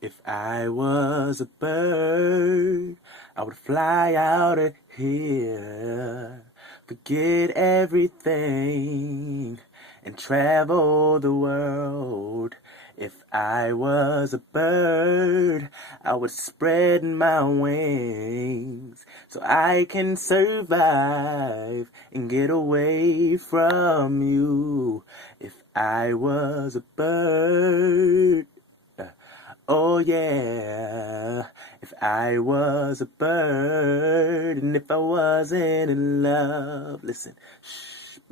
If I was a bird, I would fly out of here, forget everything, and travel the world. If I was a bird, I would spread my wings so I can survive and get away from you. If I was a bird, oh yeah, if I was a bird and if I wasn't in love, listen,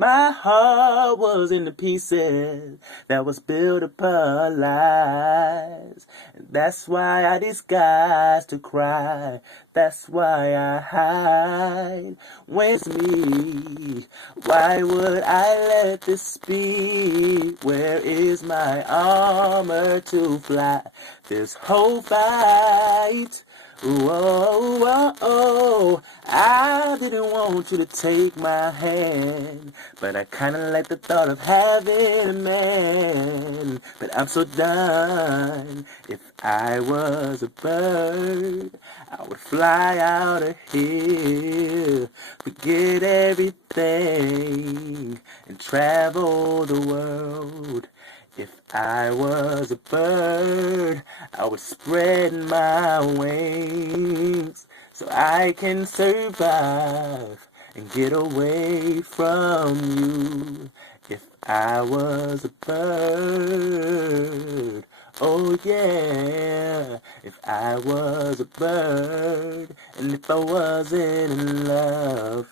my heart was in the pieces that was built upon lies. And that's why I disguise to cry. That's why I hide. Where's me? Why would I let this be? Where is my armor to fly this whole fight? Ooh, oh, oh, oh, I didn't want you to take my hand, but I kinda like the thought of having a man. But I'm so done. If I was a bird, I would fly out of here, forget everything, and travel the world. If I was a bird, I would spread my wings so I can survive and get away from you. If I was a bird, oh yeah, if I was a bird, and if I wasn't in love.